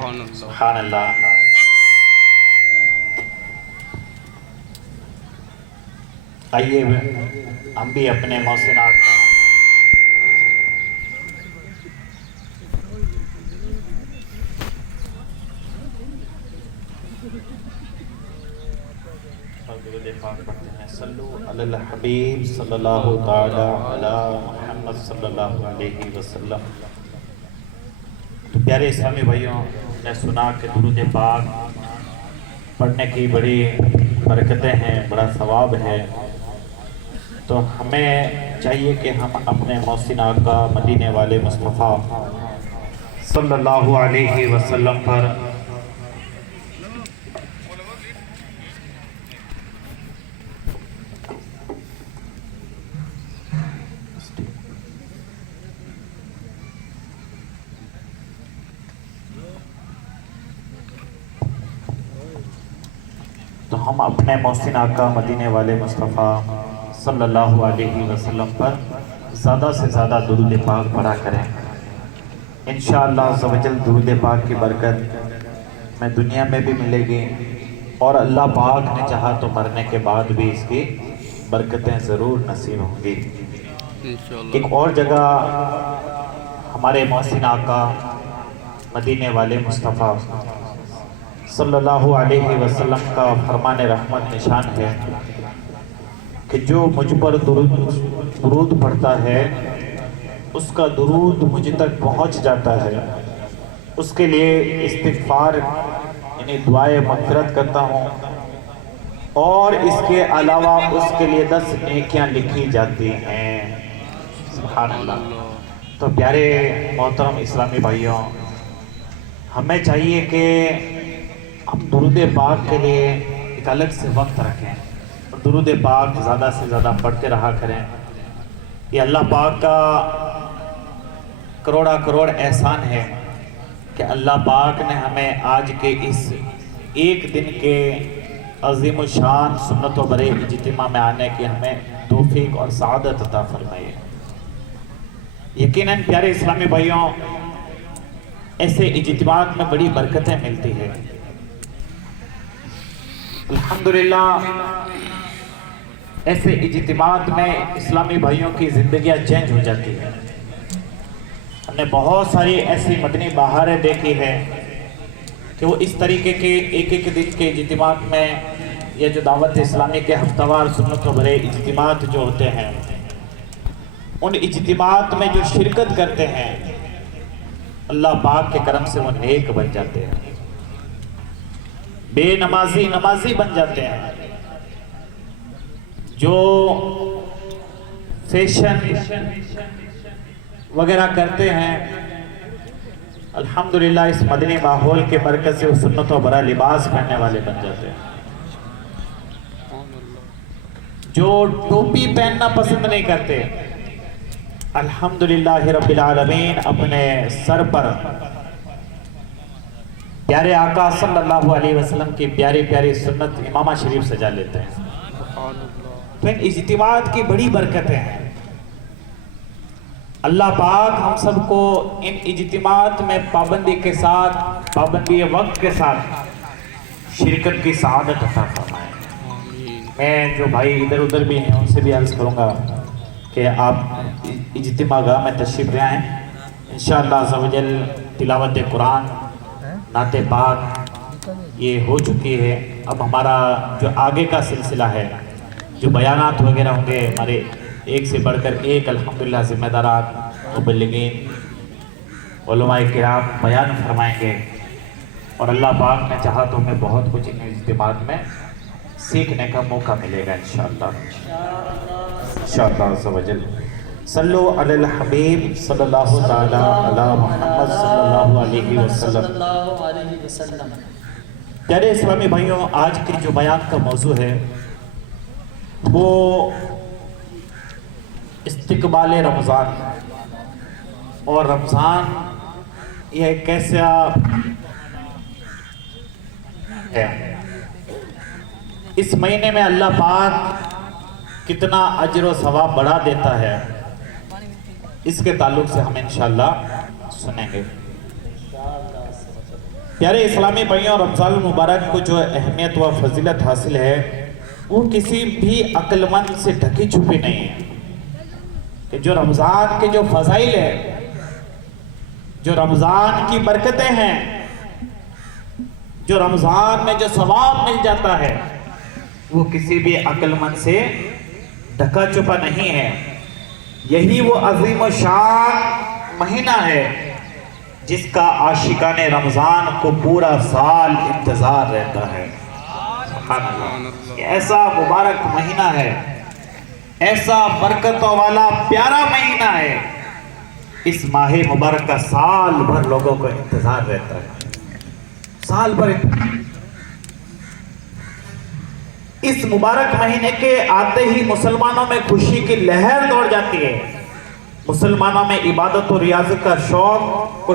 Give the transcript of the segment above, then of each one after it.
سبحان اللہ۔ آئیے ہم بھی اپنے محسنات کا درود پاک پڑھتے ہیں۔ صلو علی الحبیب صلی اللہ تعالی علی محمد صلی اللہ علیہ وسلم۔ تو پیارے اسلامی بھائیوں نے سنا کہ درود پاک پڑھنے کی بڑی برکتیں ہیں، بڑا ثواب ہے، تو ہمیں چاہیے کہ ہم اپنے محسن آقا مدینے والے مصطفیٰ صلی اللہ علیہ وسلم پر تو ہم اپنے محسن آقا مدینے والے مصطفیٰ صلی اللہ علیہ وسلم پر زیادہ سے زیادہ درود پاک پڑھا کریں۔ انشاءاللہ عز و جل درود پاک کی برکت میں دنیا میں بھی ملے گی، اور اللہ پاک نے چاہا تو مرنے کے بعد بھی اس کی برکتیں ضرور نصیب ہوں گی۔ ایک اور جگہ ہمارے محسن آقا مدینے والے مصطفیٰ صلی اللہ علیہ وسلم کا فرمان رحمت نشان ہے کہ جو مجھ پر درود پڑھتا ہے اس کا درود مجھ تک پہنچ جاتا ہے، اس کے لیے استغفار یعنی دعائے مغفرت کرتا ہوں، اور اس کے علاوہ اس کے لیے 10 نیکیاں لکھی جاتی ہیں۔ سبحان اللہ۔ تو پیارے محترم اسلامی بھائیوں، ہمیں چاہیے کہ ہم درود پاک کے لیے ایک الگ سے وقت رکھیں، اور درود پاک زیادہ سے زیادہ پڑھتے رہا کریں۔ یہ اللہ پاک کا کروڑا کروڑ احسان ہے کہ اللہ پاک نے ہمیں آج کے اس ایک دن کے عظیم الشان سنت و برے اجتماع میں آنے کی ہمیں توفیق اور سعادت عطا فرمائی ہے۔ یقیناً پیارے اسلامی بھائیوں، ایسے اجتماعات میں بڑی برکتیں ملتی ہیں۔ الحمدللہ ایسے اجتماعات میں اسلامی بھائیوں کی زندگیاں چینج ہو جاتی ہیں۔ ہم نے بہت ساری ایسی مدنی بہاریں دیکھی ہیں کہ وہ اس طریقے کے ایک ایک دن کے اجتماعات میں، یہ جو دعوت اسلامی کے ہفتہ وار سنت و برے اجتماعات جو ہوتے ہیں، ان اجتماعات میں جو شرکت کرتے ہیں اللہ پاک کے کرم سے وہ نیک بن جاتے ہیں، بے نمازی نمازی بن جاتے ہیں۔ جو فیشن وغیرہ کرتے ہیں، الحمدللہ اس مدنی ماحول کے برکت سے وہ سنت و برا لباس پہننے والے بن جاتے ہیں۔ جو ٹوپی پہننا پسند نہیں کرتے، الحمدللہ رب العالمین اپنے سر پر پیارے آقا صلی اللہ علیہ وسلم کی پیاری پیاری سنت امامہ شریف سجا لیتے ہیں۔ تو ان اجتماعات کی بڑی برکتیں ہیں۔ اللہ پاک ہم سب کو ان اجتماعات میں پابندی کے ساتھ، پابندی وقت کے ساتھ شرکت کی سعادت عطا فرمائے۔ میں جو بھائی ادھر ادھر بھی ہیں ان سے بھی عرض کروں گا کہ آپ اجتماع گاہ میں تشریف لے آئیں۔ انشاءاللہ عز و جل تلاوت قرآن، نعت پاک یہ ہو چکی ہے۔ اب ہمارا جو آگے کا سلسلہ ہے، جو بیانات وغیرہ ہوں گے، ہمارے ایک سے بڑھ کر ایک الحمدللہ ذمہ دارات، مبلغین، علماء کرام بیان فرمائیں گے، اور اللہ پاک نے چاہا تو ہمیں بہت کچھ ان اجتماعات میں سیکھنے کا موقع ملے گا انشاءاللہ عز و جل۔ صلو علی الحبیب صلی اللہ تعالی علی محمد صلی اللہ علیہ وسلم۔ پیارے اسلامی بھائیوں، آج کے جو بیان کا موضوع ہے وہ استقبال رمضان، اور رمضان یہ ایک کیسا ہے، اس مہینے میں اللہ پاک کتنا اجر و ثواب بڑھا دیتا ہے، اس کے تعلق سے ہم انشاءاللہ سنیں گے۔ پیارے اسلامی بھائیوں، رمضان المبارک کو جو اہمیت و فضیلت حاصل ہے وہ کسی بھی عقل مند سے ڈھکی چھپی نہیں ہے کہ جو رمضان کے جو فضائل ہیں، جو رمضان کی برکتیں ہیں، جو رمضان میں جو ثواب مل جاتا ہے وہ کسی بھی عقل مند سے ڈھکا چھپا نہیں ہے۔ یہی وہ عظیم و شان مہینہ ہے جس کا عاشقان رمضان کو پورا سال انتظار رہتا ہے۔ سبحان اللہ، یہ ایسا مبارک مہینہ ہے، ایسا برکتوں والا پیارا مہینہ ہے، اس ماہ مبارک کا سال بھر لوگوں کو انتظار رہتا ہے، سال بھر۔ اس مبارک مہینے کے آتے ہی مسلمانوں میں خوشی کی لہر دوڑ جاتی ہے، مسلمانوں میں عبادت و ریاضت کا شوق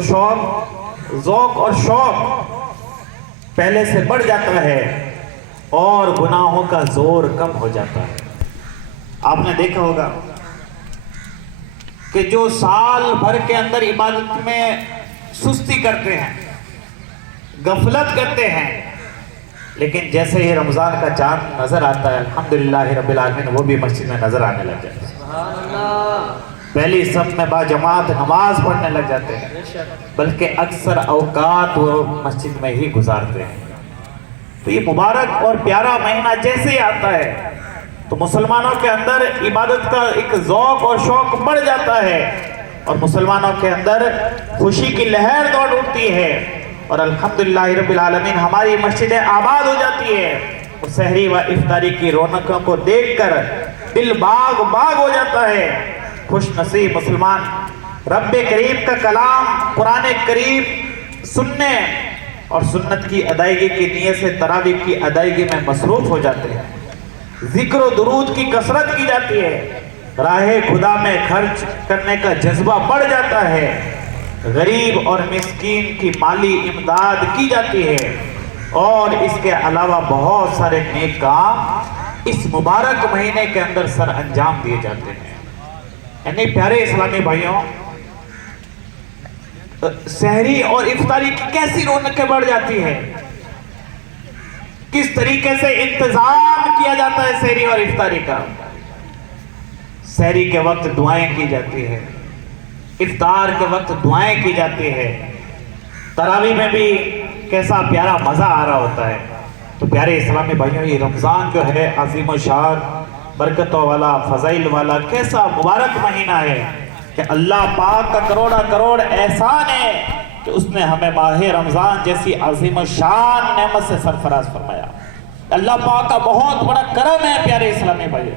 ذوق اور شوق پہلے سے بڑھ جاتا ہے اور گناہوں کا زور کم ہو جاتا ہے۔ آپ نے دیکھا ہوگا کہ جو سال بھر کے اندر عبادت میں سستی کرتے ہیں، غفلت کرتے ہیں، لیکن جیسے ہی رمضان کا چاند نظر آتا ہے الحمدللہ رب العالمین وہ بھی مسجد میں نظر آنے لگ جاتے ہیں، پہلی صف میں باجماعت نماز پڑھنے لگ جاتے ہیں، بلکہ اکثر اوقات وہ مسجد میں ہی گزارتے ہیں۔ تو یہ مبارک اور پیارا مہینہ جیسے ہی آتا ہے تو مسلمانوں کے اندر عبادت کا ایک ذوق اور شوق بڑھ جاتا ہے اور مسلمانوں کے اندر خوشی کی لہر دوڑ اٹھتی ہے اور الحمدللہ رب العالمین ہماری مسجدیں آباد ہو جاتی ہے اور سحری و افطاری کی رونقوں کو دیکھ کر دل باغ باغ ہو جاتا ہے۔ خوش نصیب مسلمان رب کریم کا کلام قرآن کریم سننے اور سنت کی ادائیگی کی نیت سے تراویح کی ادائیگی میں مصروف ہو جاتے ہیں، ذکر و درود کی کثرت کی جاتی ہے، راہ خدا میں خرچ کرنے کا جذبہ بڑھ جاتا ہے، غریب اور مسکین کی مالی امداد کی جاتی ہے اور اس کے علاوہ بہت سارے نیک کام اس مبارک مہینے کے اندر سر انجام دیے جاتے ہیں۔ یعنی پیارے اسلامی بھائیوں، سحری اور افطاری کی کیسی رونقیں بڑھ جاتی ہے، کس طریقے سے انتظام کیا جاتا ہے سحری اور افطاری کا۔ سحری کے وقت دعائیں کی جاتی ہے، افطار کے وقت دعائیں کی جاتی ہے، تراویح میں بھی کیسا پیارا مزہ آ رہا ہوتا ہے۔ تو پیارے اسلامی بھائیوں، یہ رمضان جو ہے عظیم و شان برکتوں والا فضائل والا کیسا مبارک مہینہ ہے کہ اللہ پاک کا کروڑا کروڑ احسان ہے کہ اس نے ہمیں ماہ رمضان جیسی عظیم و شان نعمت سے سرفراز فرمایا۔ اللہ پاک کا بہت بڑا کرم ہے پیارے اسلامی بھائی،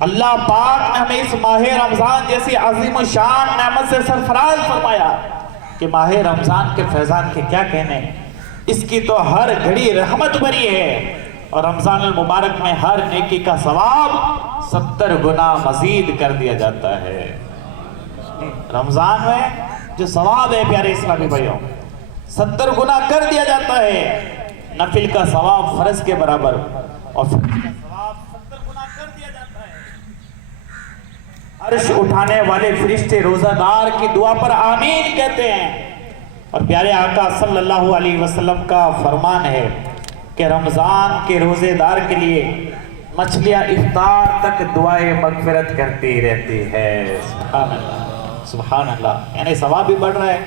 اللہ پاک نے ہمیں اس ماہ رمضان جیسی عظیم و شان نعمت سے سرفراز فرمایا کہ ماہ رمضان کے فیضان کے کیا کہنے، اس کی تو ہر گھڑی رحمت بھری ہے اور رمضان المبارک میں ہر نیکی کا ثواب 70 گنا مزید کر دیا جاتا ہے۔ رمضان میں جو ثواب ہے پیارے اسلامی بھائیوں 70 گنا کر دیا جاتا ہے، نفل کا ثواب فرض کے برابر اور فرض کا ثواب 70 گنا کر دیا جاتا ہے۔ عرش اٹھانے والے فرشتے روزہ دار کی دعا پر آمین کہتے ہیں اور پیارے آقا صلی اللہ علیہ وسلم کا فرمان ہے کہ رمضان کے روزے دار کے لیے مچھلیاں افطار تک دعائیں مغفرت کرتی رہتی ہے۔ سبحان اللہ، سبحان اللہ، یعنی ثواب بھی بڑھ رہا ہے،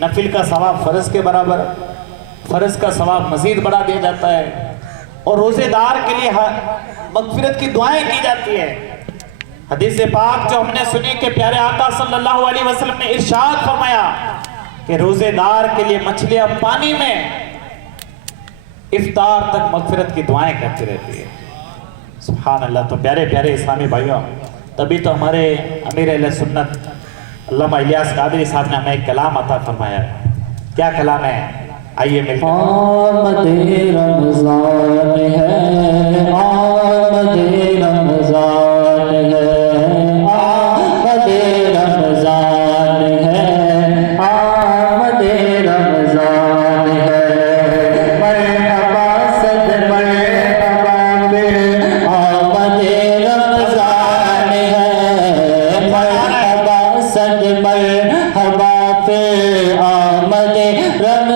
نفل کا ثواب فرض کے برابر، فرض کا ثواب مزید بڑھا دیا جاتا ہے اور روزے دار کے لیے مغفرت کی دعائیں کی جاتی ہے۔ حدیث پاک جو ہم نے سنی کہ پیارے آقا صلی اللہ علیہ وسلم نے ارشاد فرمایا کہ روزے دار کے لیے مچھلیاں پانی میں افطار تک مغفرت کی دعائیں کرتی رہتی ہے۔ سبحان اللہ۔ تو پیارے پیارے اسلامی بھائیوں، تبھی تو ہمارے امیر اہل سنت علامہ الیاس قادری صاحب نے ہمیں ایک کلام عطا فرمایا ہے۔ کیا کلام ہے؟ آئیے مل کر آمد رمضان ہے، آمد رمضان ہے، آمد رمضان ہے، آمد رمضان ہے، مرحبا صد مرحبا بے آمد رمضان ہے، مرحبا صد مرحبا بے آمد رمضان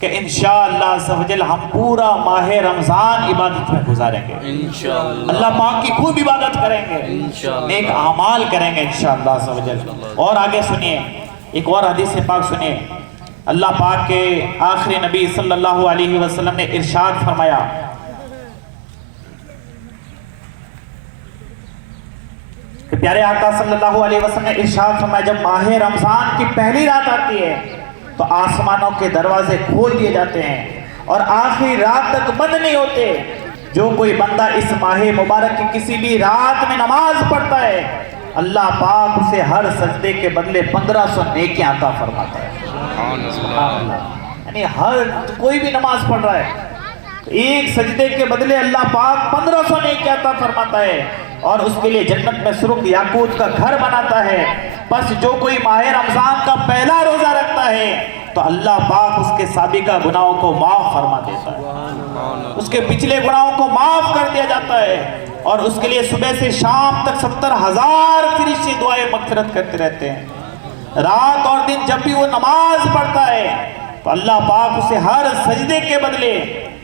کہ انشاءاللہ عز و جل ہم پورا ماہ رمضان عبادت میں گزاریں گے انشاءاللہ، اللہ پاک کی خوب عبادت کریں گے انشاءاللہ، نیک اعمال کریں گے انشاءاللہ عز و جل۔ اور آگے سنیے ایک اور حدیث پاک سنیے، اللہ پاک کے آخری نبی صلی اللہ علیہ وسلم نے ارشاد فرمایا کہ پیارے آقا صلی اللہ علیہ وسلم نے ارشاد فرمایا جب ماہ رمضان کی پہلی رات آتی ہے تو آسمانوں کے دروازے کھول دیے جاتے ہیں اور آخری رات تک بند نہیں ہوتے۔ جو کوئی بندہ اس ماہ مبارک کی کسی بھی رات میں نماز پڑھتا ہے اللہ پاک اسے ہر سجدے کے بدلے 1500 نیکیاں عطا فرماتا ہے۔ سبحان اللہ، یعنی ہر کوئی بھی نماز پڑھ رہا ہے ایک سجدے کے بدلے اللہ پاک 1500 نیکیاں عطا فرماتا ہے اور اس کے لیے جنت میں سرخ یاقوت کا گھر بناتا ہے۔ بس جو کوئی ماہ رمضان کا پہلا روزہ رکھتا ہے تو اللہ پاک اس کے سابقہ گناہوں کو معاف فرما دیتا ہے، اس کے پچھلے گناہوں کو معاف کر دیا جاتا ہے اور اس کے لیے صبح سے شام تک 70,000 فرشتے دعائیں مغفرت کرتے رہتے ہیں۔ رات اور دن جب بھی وہ نماز پڑھتا ہے تو اللہ پاک اسے ہر سجدے کے بدلے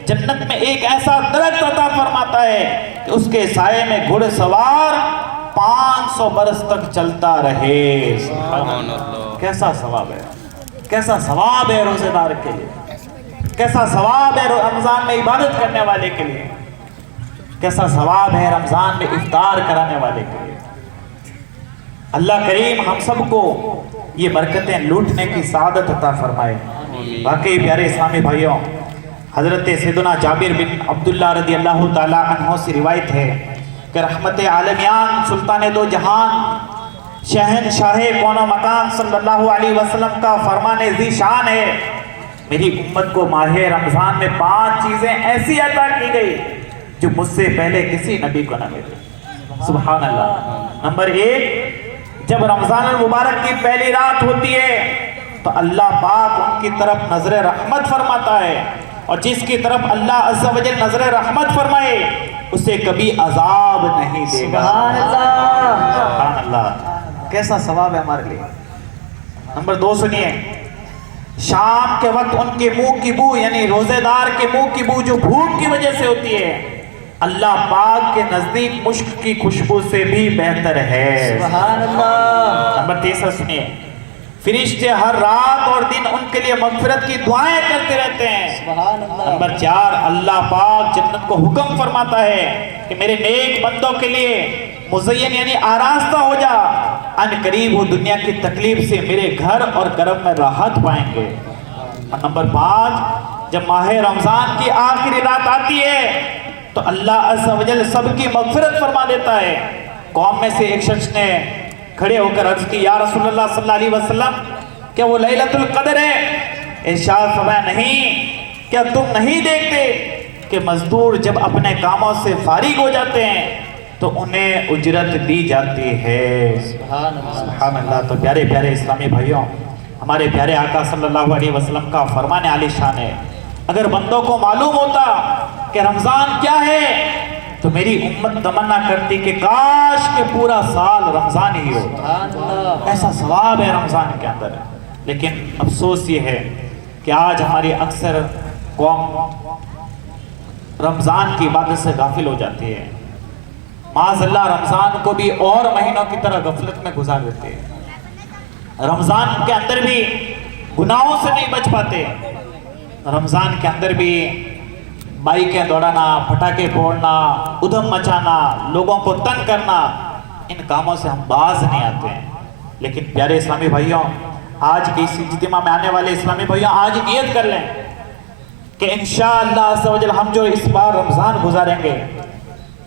جنت میں ایک ایسا درخت عطا فرماتا ہے کہ اس کے سائے میں گھڑ سوار 500 برس تک چلتا رہے۔ سبحان اللہ، کیسا ثواب ہے، کیسا ثواب ہے روزے دار کے لیے، کیسا ثواب ہے رمضان میں عبادت کرنے والے کے لیے، کیسا ثواب ہے رمضان میں افطار کرانے والے کے لیے۔ اللہ کریم ہم سب کو یہ برکتیں لوٹنے کی سعادت عطا فرمائے۔ باقی پیارے اسلامی بھائیوں، حضرت سیدنا جابر بن عبداللہ رضی اللہ تعالیٰ عنہ سے روایت ہے کہ رحمت عالمیان سلطان دو جہان شہنشاہ کون و مکان صلی اللہ علیہ وسلم کا فرمان ذی شان ہے، میری امت کو ماہ رمضان میں 5 چیزیں ایسی عطا کی گئی جو مجھ سے پہلے کسی نبی کو نہ ملی۔ سبحان اللہ۔ نمبر 1، جب رمضان المبارک کی پہلی رات ہوتی ہے تو اللہ پاک ان کی طرف نظر رحمت فرماتا ہے اور جس کی طرف اللہ عز و جل نظر رحمت فرمائے اسے کبھی عذاب نہیں دے گا۔ سبحان اللہ، سبحان اللہ، کیسا ثواب ہے ہمارے لیے۔ نمبر 2 سنیے، شام کے وقت ان کے منہ کی بو یعنی روزے دار کے منہ کی بو جو بھوک کی وجہ سے ہوتی ہے اللہ پاک کے نزدیک مشک کی خوشبو سے بھی بہتر ہے۔ سبحان اللہ۔ نمبر 3 سنیے، فرشتے ہر رات اور دن ان کے لیے مغفرت کی دعائیں کرتے رہتے ہیں۔ سبحان اللہ۔ نمبر 4، اللہ پاک جنت کو حکم فرماتا ہے کہ میرے نیک بندوں کے لیے مزین یعنی آراستہ ہو جا، ان قریب وہ دنیا کی تکلیف سے میرے گھر اور گرم میں راحت پائیں گے۔ اور نمبر 5، جب ماہ رمضان کی آخری رات آتی ہے تو اللہ عز و جل سب کی مغفرت فرما دیتا ہے۔ قوم میں سے ایک شخص نے کھڑے ہو کر عرض کی، یا رسول اللہ صلی اللہ علیہ وسلم کیا وہ لیلۃ القدر ہے؟ ارشاد فرمایا، نہیں، کیا تم نہیں دیکھتے کہ مزدور جب اپنے کاموں سے فارغ ہو جاتے ہیں تو انہیں اجرت دی جاتی ہے۔ سبحان اللہ۔ تو پیارے پیارے اسلامی بھائیوں، ہمارے پیارے آقا صلی اللہ علیہ وسلم کا فرمان عالی شان ہے، اگر بندوں کو معلوم ہوتا کہ رمضان کیا ہے تو میری امت تمنا کرتی کہ کاش کہ پورا سال رمضان ہی ہو، ایسا ثواب ہے رمضان کے اندر۔ لیکن افسوس یہ ہے کہ آج ہماری اکثر قوم رمضان کی عبادت سے غافل ہو جاتی ہے، معاذ اللہ رمضان کو بھی اور مہینوں کی طرح غفلت میں گزار دیتے ہیں، رمضان کے اندر بھی گناہوں سے نہیں بچ پاتے، رمضان کے اندر بھی بائکیں دوڑانا، پٹاخے پھوڑنا، ادھم مچانا، لوگوں کو تنگ کرنا، ان کاموں سے ہم باز نہیں آتے ہیں۔ لیکن پیارے اسلامی بھائیوں، آج کی اس اجتماع میں آنے والے اسلامی بھائیوں، آج نیت کر لیں کہ انشاءاللہ عز و جل ہم جو اس بار رمضان گزاریں گے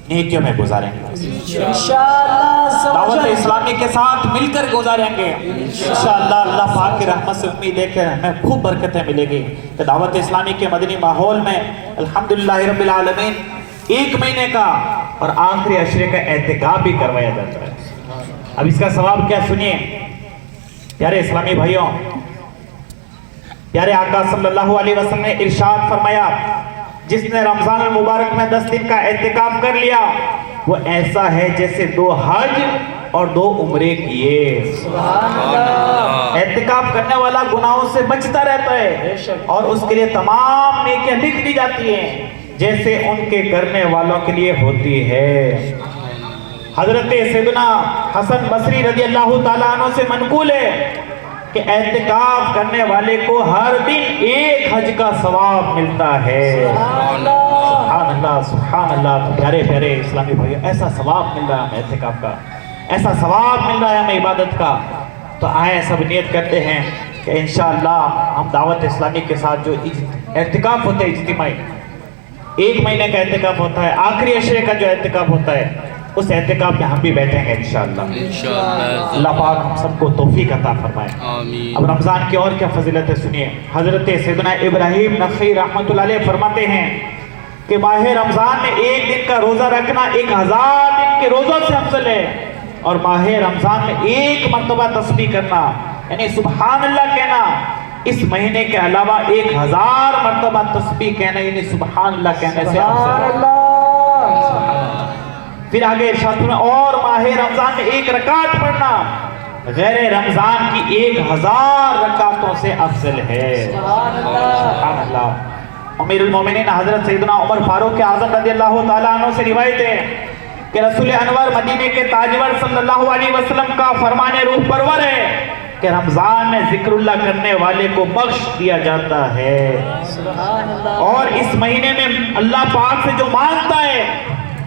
نیکیوں میں گزاریں گے، انشاءاللہ دعوت اسلامی کے ساتھ مل کر گزاریں گے، انشاءاللہ اللہ پاک کی رحمت سے امید ہے کہ ہمیں خوب برکتیں ملے گی کہ دعوت اسلامی کے مدنی ماحول میں الحمدللہ رب العالمین 1 مہینے کا اور آخری عشرے کا اعتکاف بھی کروایا جاتا ہے۔ اب اس کا ثواب کیا سنیے پیارے اسلامی بھائیوں، پیارے آقا صلی اللہ علیہ وسلم نے ارشاد فرمایا، جس نے رمضان المبارک میں 10 دن کا اعتکاف کر لیا وہ ایسا ہے جیسے 2 حج اور 2 عمرے کیے۔ سبحان اللہ۔ اعتکاف اعتکاف کرنے والا گناہوں سے بچتا رہتا ہے اور اس کے لیے تمام نیکیاں لکھ دی جاتی ہیں جیسے ان کے کرنے والوں کے لیے ہوتی ہے۔ حضرت سیدنا حسن بصری رضی اللہ تعالیٰ عنہ سے منقول ہے کہ اعتکاف کرنے والے کو ہر دن ایک حج کا ثواب ملتا ہے۔ سبحان اللہ سبحان اللہ۔ تو پیارے پیارے اسلامی بھائی، ایسا ثواب مل رہا ہے ہمیں اعتکاف کا، ایسا ثواب مل رہا ہے ہمیں عبادت کا۔ تو آئیں سب نیت کرتے ہیں کہ انشاءاللہ ہم دعوت اسلامی کے ساتھ جو اعتکاف ہوتا ہے اجتماعی، 1 مہینے کا اعتکاف ہوتا ہے، آخری عشرے کا جو اعتکاف ہوتا ہے، اس اعتکاف میں ہم بھی بیٹھیں گے انشاءاللہ۔ اللہ پاک ہم سب کو توفیق عطا فرمائے۔ اب رمضان کی اور کیا فضیلت ہے سنیے۔ حضرت سیدنا ابراہیم نخعی رحمۃ اللہ علیہ فرماتے ہیں کہ ماہ رمضان میں 1 دن کا روزہ رکھنا 1000 دن کے روزوں سے افضل ہے، اور ماہ رمضان میں 1 مرتبہ تسبیح کرنا یعنی سبحان اللہ کہنا اس مہینے کے علاوہ 1000 مرتبہ تسبیح کہنا یعنی سبحان اللہ کہنے سے افضل ہے۔ پھر آگے ارشاد میں اور ماہ رمضان میں 1 رکعت پڑھنا غیر رمضان کی 1000 رکعتوں سے افضل ہے۔ سبحان اللہ۔ امیر المومنین حضرت سیدنا عمر فاروق اعظم رضی اللہ تعالیٰ عنہ سے روایت ہے کہ رسول انور مدینے کے تاجور صلی اللہ علیہ وسلم کا فرمان روح پرور ہے کہ رمضان میں ذکر اللہ کرنے والے کو بخش دیا جاتا ہے، اور اس مہینے میں اللہ پاک سے جو مانگتا ہے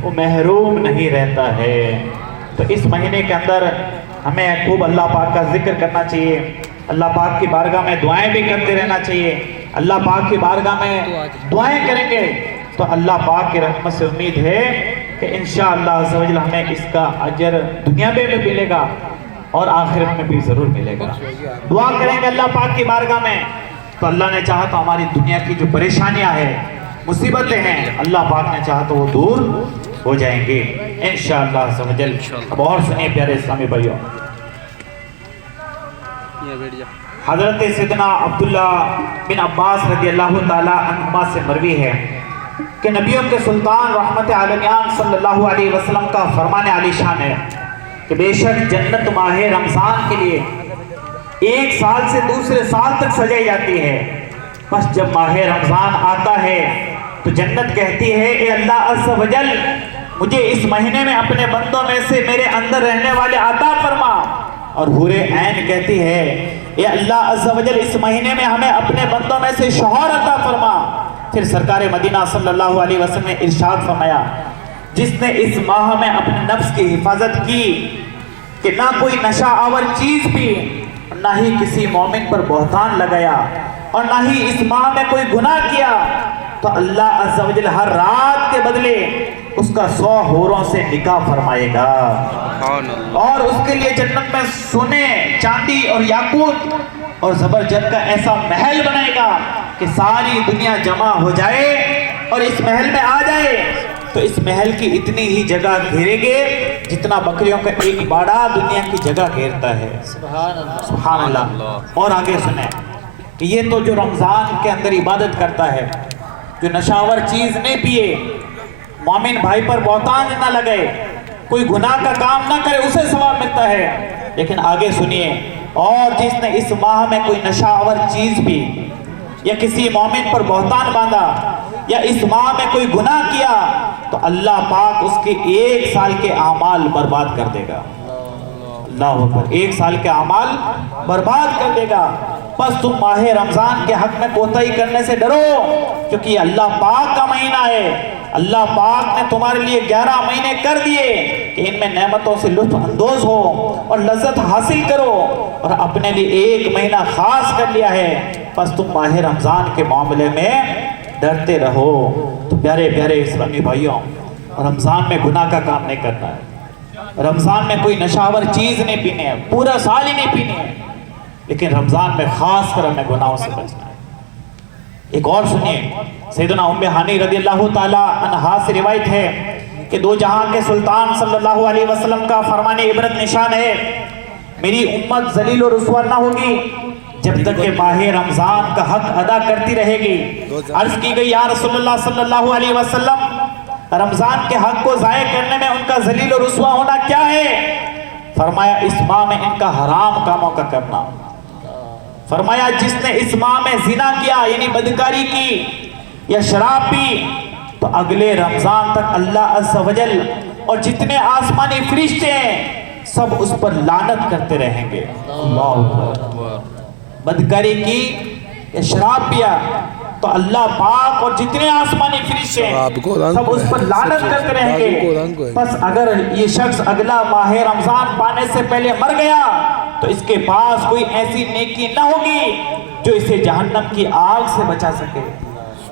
وہ محروم نہیں رہتا ہے۔ تو اس مہینے کے اندر ہمیں خوب اللہ پاک کا ذکر کرنا چاہیے، اللہ پاک کی بارگاہ میں دعائیں بھی کرتے رہنا چاہیے۔ اللہ پاک کی بارگاہ میں دعائیں کریں گے تو اللہ پاک کی رحمت سے امید ہے کہ انشاءاللہ عز و جل ہمیں اس کا اجر دنیا میں بھی ملے گا اور آخرت میں بھی ضرور ملے گا۔ دعا کریں گے اللہ پاک کی بارگاہ میں تو اللہ نے چاہا تو ہماری دنیا کی جو پریشانیاں ہیں، مصیبتیں ہیں، اللہ پاک نے چاہا تو وہ دور ہو جائیں گے انشاءاللہ عز و جل۔ اب اور سنیں پیارے اسلامی بھائیوں، حضرت سیدنا عبداللہ بن عباس رضی اللہ تعالیٰ عنہما سے مروی ہے کہ نبیوں کے سلطان رحمت عالمیان صلی اللہ علیہ وسلم کا فرمان علی شان ہے کہ بے شک جنت ماہ رمضان کے لیے 1 سال سے دوسرے سال تک سجائی جاتی ہے، بس جب ماہ رمضان آتا ہے تو جنت کہتی ہے اے اللہ عز و جل مجھے اس مہینے میں اپنے بندوں میں سے میرے اندر رہنے والے عطا فرما، اور حور عین کہتی ہے اے اللہ عز و جل اس مہینے میں ہمیں اپنے بندوں میں سے شوہر عطا فرما۔ پھر سرکار مدینہ صلی اللہ علیہ وسلم نے ارشاد فرمایا جس نے اس ماہ میں اپنے نفس کی حفاظت کی کہ نہ کوئی نشہ آور چیز پی، نہ ہی کسی مومن پر بہتان لگایا، اور نہ ہی اس ماہ میں کوئی گناہ کیا، تو اللہ عز و جل ہر رات کے بدلے اس کا 100 حوروں سے نکاح فرمائے گا، اور اس کے لیے جنت میں سونے، چاندی اور یاقوت اور زبرجد کا ایسا محل بنائے گا کہ ساری دنیا جمع ہو جائے اور اس محل میں آ جائے تو اس محل کی اتنی ہی جگہ گھیرے گے جتنا بکریوں کا ایک باڑا دنیا کی جگہ گھیرتا ہے۔ سبحان اللہ۔ اور آگے سنیں کہ یہ تو جو رمضان کے اندر عبادت کرتا ہے، جو نشاور چیز نہیں پیے، مومن بھائی پر بہتان نہ لگے، کوئی گناہ کا کام نہ کرے، اسے ثواب ملتا ہے۔ لیکن آگے سنیے، اور جس نے اس ماہ میں کوئی نشاور چیز پی یا کسی مومن پر بہتان باندھا یا اس ماہ میں کوئی گناہ کیا تو اللہ پاک اس کے 1 سال کے اعمال برباد کر دے گا۔ اللہ اکبر، 1 سال کے اعمال برباد کر دے گا۔ بس تم ماہ رمضان کے حق میں کوتاہی کرنے سے ڈرو، کیونکہ یہ اللہ پاک کا مہینہ ہے۔ اللہ پاک نے تمہارے لیے 11 مہینے کر دیے کہ ان میں نعمتوں سے لطف اندوز ہو اور لذت حاصل کرو، اور اپنے لیے 1 مہینہ خاص کر لیا ہے۔ بس تم ماہ رمضان کے معاملے میں ڈرتے رہو۔ تو پیارے پیارے اسلامی بھائیوں، رمضان میں گناہ کا کام نہیں کرنا ہے، رمضان میں کوئی نشاور چیز نہیں پینے ہے، پورا سال ہی نہیں پینے ہے، لیکن رمضان میں خاص کر ہمیں گناہوں سے بچنا ہے۔ ایک اور سنیے، سیدنا ام ہانی رضی اللہ تعالیٰ عنہا سے روایت ہے کہ 2 جہاں کے سلطان صلی اللہ علیہ وسلم کا فرمان عبرت نشان ہے میری امت ذلیل و رسوا نہ ہوگی جب تک کہ ماہ رمضان کا حق ادا کرتی رہے گی۔ عرض کی گئی یا رسول اللہ صلی اللہ علیہ وسلم، رمضان کے حق کو ضائع کرنے میں ان کا ذلیل و رسوا ہونا کیا ہے؟ فرمایا اس ماہ میں ان کا حرام کاموں کا کرنا، فرمایا جس نے اس ماہ میں زنا کیا یعنی بدکاری کی یا شراب پی تو اگلے رمضان تک اللہ عز و جل اور جتنے آسمانی فرشتے ہیں سب اس پر لعنت کرتے رہیں گے. اللہ اکبر. بدکاری کی یا شراب پیا تو اللہ پاک اور جتنے آسمانی فرشتے ہیں سب اس پر لعنت کرتے رہیں گے. بس اگر یہ شخص اگلا ماہ رمضان پانے سے پہلے مر گیا تو اس کے پاس کوئی ایسی نیکی نہ ہوگی جو اسے جہنم کی آگ سے بچا سکے.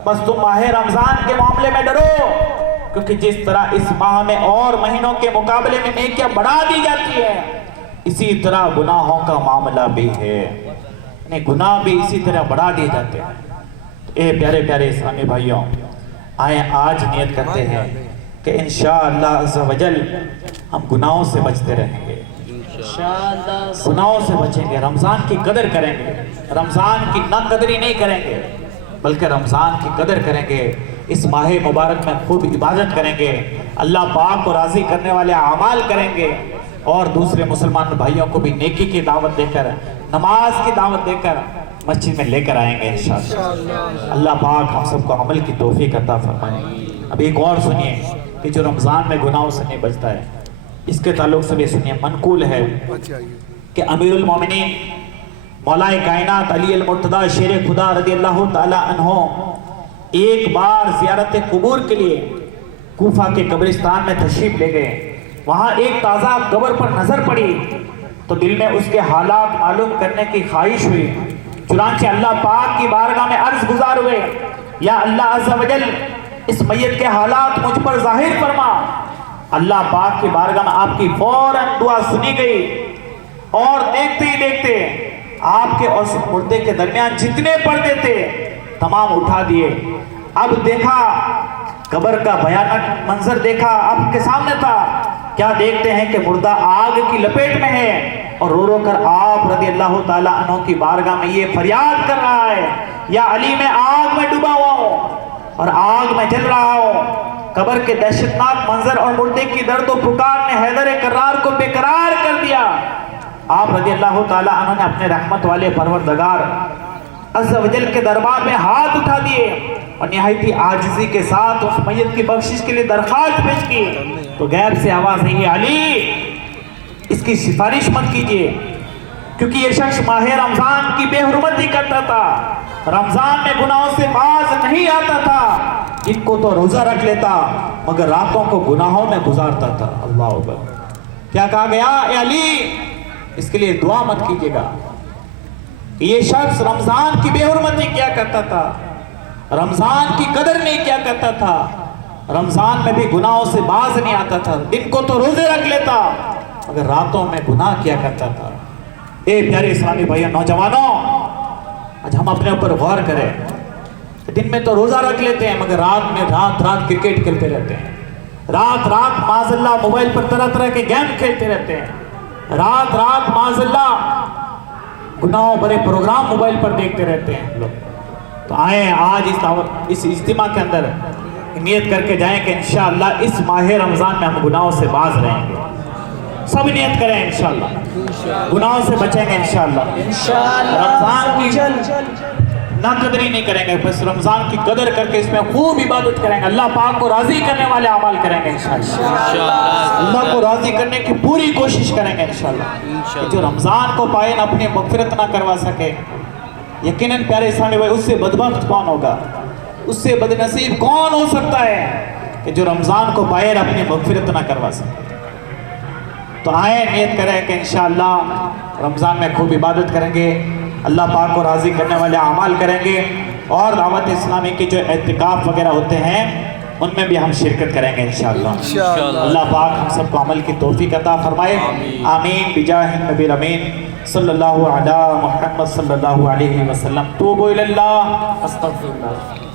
بس تم ماہ رمضان کے معاملے میں ڈرو، کیونکہ جس طرح اس ماہ میں اور مہینوں کے مقابلے میں نیکیاں بڑھا دی جاتی ہے اسی طرح گناہوں کا معاملہ بھی ہے، گناہ بھی اسی طرح بڑھا دیے جاتے ہیں. اے پیارے پیارے اسلامی بھائیوں، آئیں آج نیت کرتے ہیں کہ انشاءاللہ عز و جل ہم گناہوں سے بچتے رہیں گے، گناہوں سے بچیں گے، رمضان کی قدر کریں گے، رمضان کی نہ قدری نہیں کریں گے بلکہ رمضان کی قدر کریں گے. اس ماہ مبارک میں خوب عبادت کریں گے، اللہ پاک کو راضی کرنے والے اعمال کریں گے اور دوسرے مسلمان بھائیوں کو بھی نیکی کی دعوت دے کر، نماز کی دعوت دے کر مسجد میں لے کر آئیں گے انشاءاللہ. اللہ پاک ہم سب کو عمل کی توفیق عطا فرمائے. اب ایک اور سنیے کہ جو رمضان میں گناہوں سے نہیں بچتا ہے اس کے تعلق سے بھی سنیے. منقول ہے کہ امیر المومنین مولا کائنات علی المرتضی شیر خدا رضی اللہ تعالی عنہ ایک بار زیارت قبور کے لیے کوفہ کے قبرستان میں تشریف لے گئے. وہاں ایک تازہ قبر پر نظر پڑی تو دل میں اس کے حالات معلوم کرنے کی خواہش ہوئی. چنانچہ اللہ پاک کی بارگاہ میں عرض گزار ہوئے، یا اللہ عز و جل اس میت کے حالات مجھ پر ظاہر فرما. اللہ پاک کی بارگاہ میں آپ کی فوراً دعا سنی گئی اور دیکھتے ہی دیکھتے آپ کے اور مردے کے درمیان جتنے پردے تھے تمام اٹھا دیے. اب دیکھا قبر کا بھیانک منظر دیکھا آپ کے سامنے تھا. کیا دیکھتے ہیں کہ مردہ آگ کی لپیٹ میں ہے اور رو رو کر آپ رضی اللہ تعالیٰ عنہ کی بارگاہ میں یہ فریاد کر رہا ہے، یا علی میں آگ میں ڈوبا ہوا ہوں اور آگ میں جل رہا ہوں. قبر کے دہشتناک منظر اور مردے کی درد و پکار نے حیدر کرار کو بے قرار کر دیا. آپ رضی اللہ تعالیٰ عنہ نے اپنے رحمت والے پروردگار عز و جل کے دربار میں ہاتھ اٹھا دیے اور نہایت عاجزی کے ساتھ اس میت کی بخشش کے لیے درخواست پیش کی. تو غیب سے آواز نہیں، علی اس کی سفارش مت کیجیے کیونکہ یہ شخص ماہ رمضان کی بے حرمتی کرتا تھا، رمضان میں گناہوں سے باز نہیں آتا تھا، ان کو تو روزہ رکھ لیتا مگر راتوں کو گناہوں میں گزارتا تھا. اللہ اکبر. کیا کہا گیا؟ اے علی اس کے لیے دعا مت کیجیے گا. یہ شخص رمضان کی بے حرمتی کیا کرتا تھا، رمضان کی قدر نہیں کیا کرتا تھا، رمضان میں بھی گناہوں سے باز نہیں آتا تھا، دن کو تو روزے رکھ لیتا مگر راتوں میں گناہ کیا کرتا تھا. اے پیارے اسلامی بھائیوں، نوجوانوں، آج ہم اپنے اوپر غور کریں. دن میں تو روزہ رکھ لیتے ہیں مگر رات میں رات کرکٹ کھیلتے رہتے ہیں، رات معاذ اللہ موبائل پر طرح طرح کے گیم کھیلتے رہتے ہیں، رات معاذ اللہ گناہوں بڑے پروگرام موبائل پر دیکھتے رہتے ہیں لوگ. تو آئیں آج اس اجتماع کے اندر نیت کر کے جائیں کہ انشاءاللہ اس ماہ رمضان میں ہم گناہوں سے باز رہیں گے. سب نیت کریں انشاءاللہ گناہوں سے بچیں گے انشاءاللہ. رمضان کی نہ قدری نہیں کریں گے، بس رمضان کی قدر کر کے اس میں خوب عبادت کریں گے، اللہ پاک کو راضی کرنے والے اعمال کریں گے انشاءاللہ. اللہ کو راضی کرنے کی پوری کوشش کریں گے انشاءاللہ. جو رمضان کو پائے نہ اپنی مغفرت نہ کروا سکے، یقیناً پیارے اسلامی بھائی اس سے بدبخت کون ہوگا، اس سے بد نصیب کون ہو سکتا ہے کہ جو رمضان کو پائے نہ اپنی مغفرت نہ کروا سکے. تو آئیں نیت کریں کہ انشاءاللہ رمضان میں خوب عبادت کریں گے، اللہ پاک کو راضی کرنے والے اعمال کریں گے اور دعوت اسلامی کے جو اعتکاف وغیرہ ہوتے ہیں ان میں بھی ہم شرکت کریں گے انشاءاللہ. اللہ پاک ہم سب کو عمل کی توفیق عطا فرمائے. آمین بجاہ النبی الامین صلی اللہ علی محمد صلی اللہ علیہ وسلم. توبوا الی اللہ، استغفر اللہ.